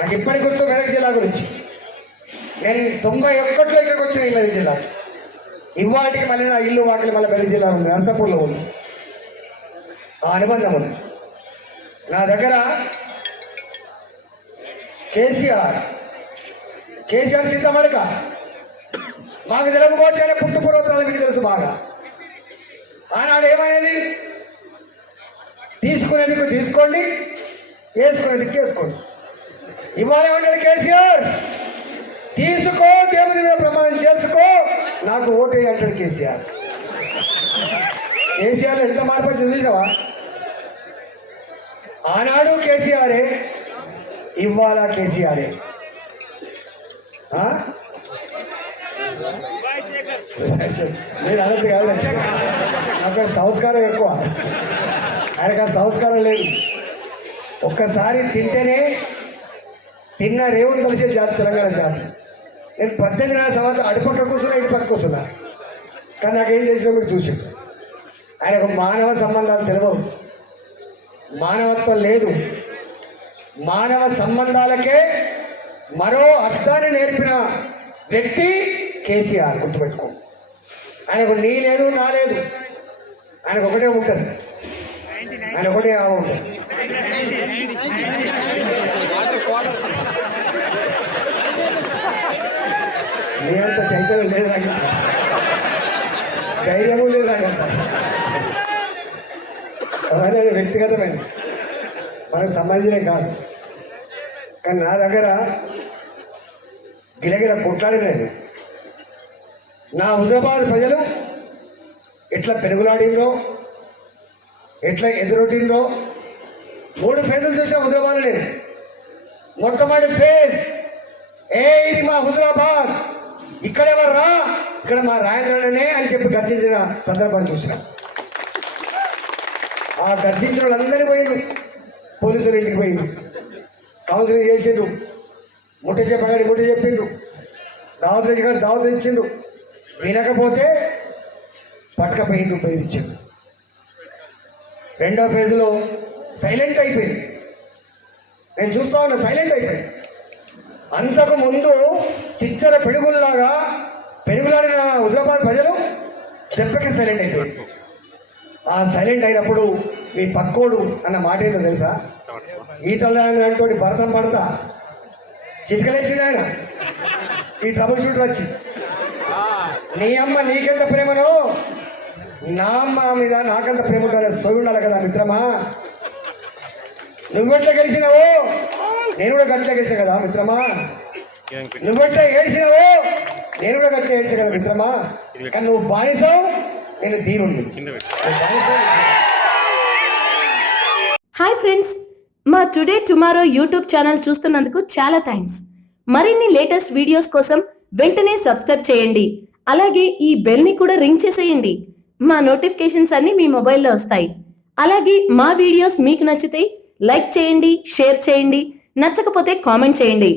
నాకు ఇప్పటికి గుర్తు మెదక్ జిల్లా గురించి. నేను 91లో ఇక్కడికి వచ్చిన ఈ మెదక్ జిల్లా. ఇవాటికి మళ్ళీ నా ఇల్లు వాకిలి మళ్ళీ మెదక్ జిల్లా ఉంది, నర్సాపూర్లో ఉంది. ఆ అనుబంధం ఉంది నా దగ్గర. కేసీఆర్ చింతమడక మాకు తెలియకపోవచ్చు అనే పుట్టు పూర్వోత్తరాలు మీకు తెలుసు బాగా. ఆనాడు ఏమనేది, తీసుకునేందుకు తీసుకోండి, వేసుకునేందుకు వేసుకోండి. ఇవాళ ఏమంటాడు కేసీఆర్, తీసుకో దేవుని మీద ప్రమాణం చేసుకో, నాకు ఓటు వేయి అంటాడు కేసీఆర్. కేసీఆర్లో ఎంత మార్పు వచ్చింది చూసావా? ఆనాడు కేసీఆరే, ఇవాళ కేసీఆరే. నేను అన్నది కాదు, నాకు సంస్కారం ఎక్కువ, ఆయనకు ఆ సంస్కారం లేదు. ఒక్కసారి తింటేనే తిన్న రేవుని కలిసే జాతి తెలంగాణ జాతి. నేను 18 సంవత్సరాలు అటుపక్క కూర్చున్నా ఇటుపక్క కూర్చున్నా, కానీ నాకేం చేసినా మీరు చూసి. ఆయనకు మానవ సంబంధాలు తెలియవు, మానవత్వం లేదు. మానవ సంబంధాలకే మరో అర్థాన్ని నేర్పిన వ్యక్తి కేసీఆర్, గుర్తుపెట్టుకో. ఆయనకు నీ లేదు నా లేదు, ఆయనకు ఒకటే ఉంటుంది, ఆయన ఒకటే ఉంటుంది. నీ అంత చైతన్యం లేదు నాకు, ధైర్యము లేదు నాకు. అవన్నీ వ్యక్తిగతమైన మనకు సంబంధించినవి కాదు. కానీ నా దగ్గర గిలగిల కొట్లాడినారు. నా హుజరాబాద్ ప్రజలు ఎట్లా పెరుగులాడిండ్రో, ఎట్లా ఎదురొట్టిండ్రో 3 ఫేజులు చూసిన హుజరాబాద్. నేను మొట్టమొదటి ఫేజ్, ఇది మా హుజరాబాద్, ఇక్కడెవర్రా, ఇక్కడ మా రాయంద్రనే అని చెప్పి గర్జించిన సందర్భం చూసిన. ఆ గర్జించిన వాళ్ళందరినీ పోయిండ్రు, పోలీసులు ఇంటికి పోయిండ్రు, కౌన్సిలింగ్ చేసిండ్రు, ముట్ట చెప్పగాడి ముట్ట చెప్పిండ్రు, దావత్ తెచ్చిగాడు దావత్ తెచ్చిండ్రు, వినకపోతే పట్టుకపోయిండ్రు, ఉపయోగించిండ్రు. రెండో ఫేజ్లో సైలెంట్ అయిపోయింది. నేను చూస్తా ఉన్నా, సైలెంట్ అయిపోయింది. అంతకు ముందు చిచ్చర పెరుగుల్లాగా పెరుగులాడిన హుజరాబాద్ ప్రజలు దెబ్బకి సైలెంట్ అయిపోయింది. ఆ సైలెంట్ అయినప్పుడు మీ పక్కోడు అన్న మాట ఏంటో తెలుసా? ఈతలు అంటోటి భరతం పడతా చిచ్కలేసిండు ఆయన. ఈ ట్రబుల్ షూటర్ వచ్చి, నీ అమ్మ నీకెంత ప్రేమనో నా అమ్మ మీద నాకంత ప్రేమ ఉండాలి, సోయి ఉండాలి కదా మిత్రమా. నువ్వెట్లా గెలిచినావో నేను కూడా గట్లా గెలిచా కదా మిత్రమా. నువ్వెట్లా ఏడ్చినావో నేను కూడా గట్లా ఏడ్చా కదా మిత్రమా. కానీ నువ్వు బానిసావు, నేను దీనుండి. హాయ్ ఫ్రెండ్స్, మా టుడే టుమారో యూట్యూబ్ ఛానల్ చూస్తున్నందుకు చాలా థ్యాంక్స్. మరిన్ని లేటెస్ట్ వీడియోస్ కోసం వెంటనే సబ్స్క్రైబ్ చేయండి. అలాగే ఈ బెల్ ని కూడా రింగ్ చేసేయండి. మా నోటిఫికేషన్స్ అన్ని మీ మొబైల్లో వస్తాయి. అలాగే మా వీడియోస్ మీకు నచ్చితే లైక్ చేయండి, షేర్ చేయండి, నచ్చకపోతే కామెంట్ చేయండి.